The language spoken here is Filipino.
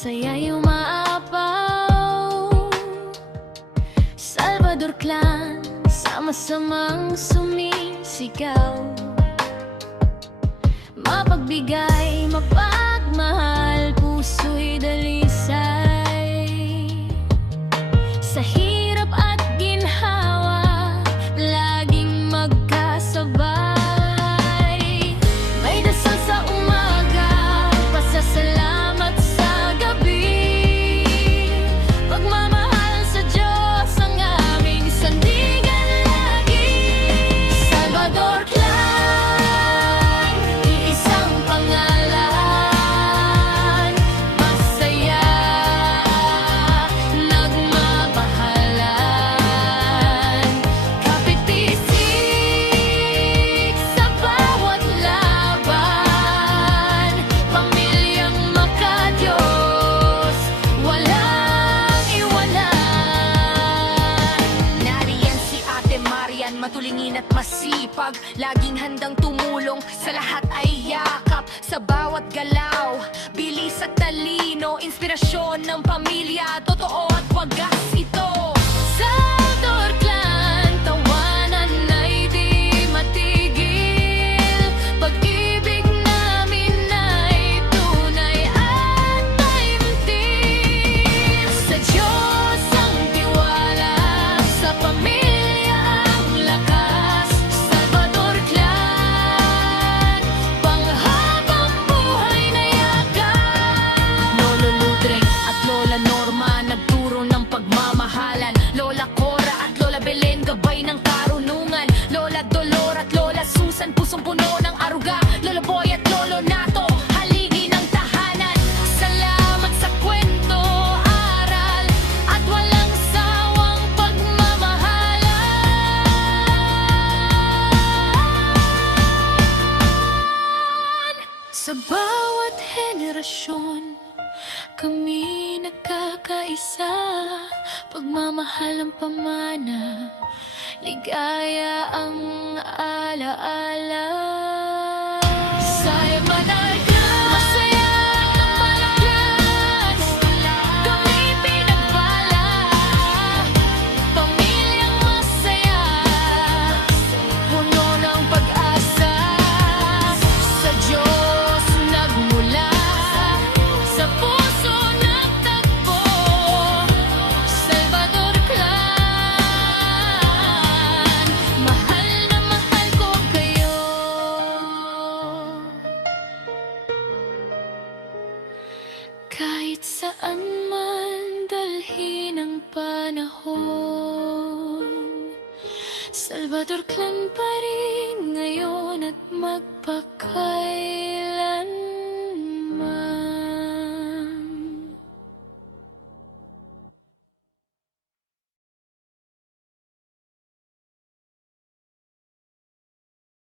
masaya'y umaapaw. Salvador Clan, sama-samang sumisigaw. Mapagbigay, mapagmahal, puso'y dalisay. Sa hirap at ginhawa, laging magkasabay. May dasal sa umaga, pasasalamat sa gabi. Pagmamahal sa Diyos ang aming sandigan lagi. Salvador Clan, iisang pangalan, masaya, nagmabahalan. Kapit-bisik sa bawat laban, pamilyang makadiyos, walang iwanan. Nariyan si Ate Marian, matulingin at masipag, laging handang tumulong, sa lahat ay yakap. Sa bawat galaw, bilis at talino, inspirasyon ng pamilya, totoo at wagas ito. Salvador Clan, tawanan ay di matigil. Pag-ibig namin ay tunay at taimtim. Sa Diyos ang tiwala, sa pamilya ang lakas. Salvador Clan, panghabang buhay na yakas. Lolo Ludreng at Lola Norma, nagturo ng pagmamahalan. Lola Cora at Lola Belen, gabay ng karunungan. Lola Dolor at Lola Susan, pusong puno ng aruga. Lolo Boy at Lolo Nato, haligi ng tahanan. Salamat sa kwento, aral, at walang sawang pagmamahalan. Sa bawat henerasyon, kami nagkakaisa. Pagmamahal ang pamana, ligaya ang alaala. Sa'yo manargas, masaya ang malaglas, kami pinagpala. Pamilyang masaya, puno ng pag-asa. Sa Diyos nagmula, sa puso nagtagpo. Salvador Clan, mahal na mahal ko kayo. Kahit saan man dalhin ang panahon, Salvador Clan pa rin ngayon at magpakailanman.